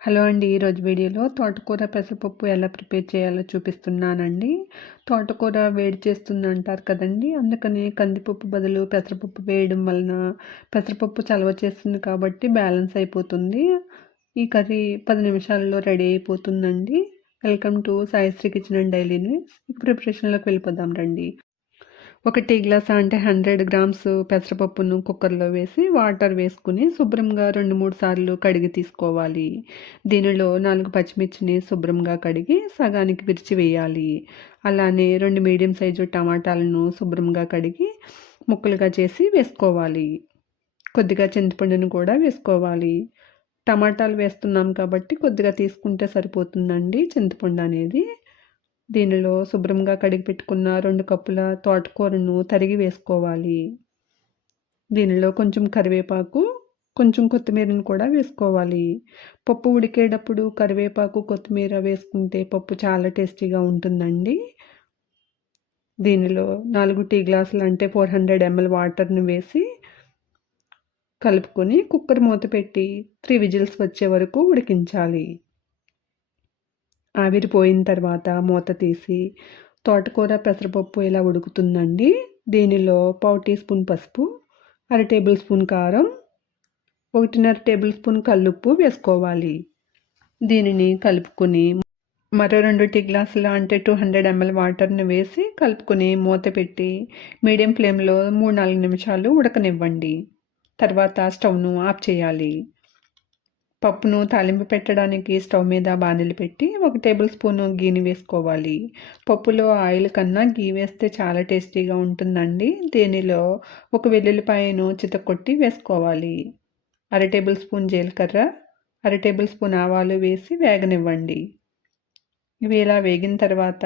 Hello అండి. ఈరోజు వీడియోలో తోటకూర పెసరపప్పు ఎలా ప్రిపేర్ చేయాలో చూపిస్తున్నానండి. తోటకూర వేడి చేస్తుందంటారు కదండీ! అందుకని కందిపప్పు బదులు పెసరపప్పు వేయడం వలన పెసరపప్పు చలవ చేస్తుంది కాబట్టి బ్యాలెన్స్ అయిపోతుంది. ఈ కర్రీ 10 నిమిషాల్లో రెడీ అయిపోతుందండి. Welcome to Saishree kitchen and daily news. ప్రిపరేషన్‌లోకి వెళ్ళిపోదాం రండి. ఒక టీ గ్లాస్ అంటే 100 గ్రామ్స్ పెసరపప్పును కుక్కర్లో వేసి వాటర్ వేసుకుని శుభ్రంగా 2-3 సార్లు కడిగి తీసుకోవాలి. దీనిలో 4 పచ్చిమిర్చిని శుభ్రంగా కడిగి సగానికి విరిచి వేయాలి. అలానే 2 మీడియం సైజు టమాటాలను శుభ్రంగా కడిగి ముక్కలుగా చేసి వేసుకోవాలి. కొద్దిగా చింతపండును కూడా వేసుకోవాలి. టమాటాలు వేస్తున్నాం కాబట్టి కొద్దిగా తీసుకుంటే సరిపోతుందండి చింతపండు అనేది. దీనిలో శుభ్రంగా కడిగి పెట్టుకున్న 2 కప్పుల తోటకూరను తరిగి వేసుకోవాలి. దీనిలో కొంచెం కరివేపాకు, కొంచెం కొత్తిమీరను కూడా వేసుకోవాలి. పప్పు ఉడికేటప్పుడు కరివేపాకు, కొత్తిమీర వేసుకుంటే పప్పు చాలా టేస్టీగా ఉంటుందండి. దీనిలో 4 టీ గ్లాసులు అంటే 400 ml వాటర్‌ని వేసి కలుపుకొని కుక్కర్ మూత పెట్టి 3 విజిల్స్ వచ్చే వరకు ఉడికించాలి. ఆవిరి పోయిన తర్వాత మూత తీసి తోటకూర పెసరపప్పు ఇలా ఉడుకుతుందండి. దీనిలో పావు టీ స్పూన్ పసుపు, అర టేబుల్ స్పూన్ కారం, 1.5 టేబుల్ స్పూన్ కల్లుప్పు వేసుకోవాలి. దీనిని కలుపుకొని మరో 2 టీ గ్లాసుల అంటే 200 ml వాటర్ని వేసి కలుపుకొని మూత పెట్టి మీడియం ఫ్లేమ్లో 3-4 నిమిషాలు ఉడకనివ్వండి. తర్వాత స్టవ్ను ఆఫ్ చేయాలి. పప్పును తాలింపు పెట్టడానికి స్టవ్ మీద బాణలి పెట్టి 1 టేబుల్ స్పూను గీని వేసుకోవాలి. పప్పులో ఆయిల్ కన్నా గీ వేస్తే చాలా టేస్టీగా ఉంటుందండి. దీనిలో 1 వెల్లుల్లిపాయను చితక్కొట్టి వేసుకోవాలి. అర టేబుల్ స్పూన్ జీలకర్ర, అర టేబుల్ స్పూన్ ఆవాలు వేసి వేగనివ్వండి. ఇవి ఇలా వేగిన తర్వాత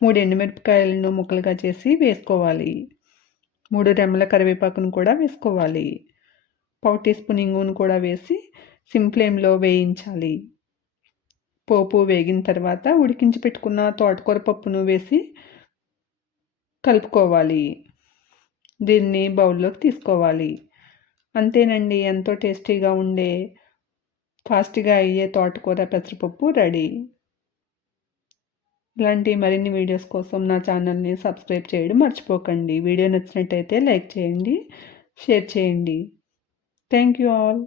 3 ఎండుమిరపకాయలను ముక్కలుగా చేసి వేసుకోవాలి. 3 రెమ్మల కరివేపాకును కూడా వేసుకోవాలి. పావు టీ స్పూన్ ఇంగువను కూడా వేసి సిమ్ ఫ్లేమ్లో వేయించాలి. పోపు వేగిన తర్వాత ఉడికించి పెట్టుకున్న తోటకూర పప్పును వేసి కలుపుకోవాలి. దీన్ని బౌల్లోకి తీసుకోవాలి. అంతేనండి, ఎంతో టేస్టీగా ఉండే ఫాస్ట్గా అయ్యే తోటకూర పెసరపప్పు రెడీ. ఇలాంటి మరిన్ని వీడియోస్ కోసం నా ఛానల్ని సబ్స్క్రైబ్ చేయడం మర్చిపోకండి. వీడియో నచ్చినట్టయితే లైక్ చేయండి, షేర్ చేయండి. Thank you all.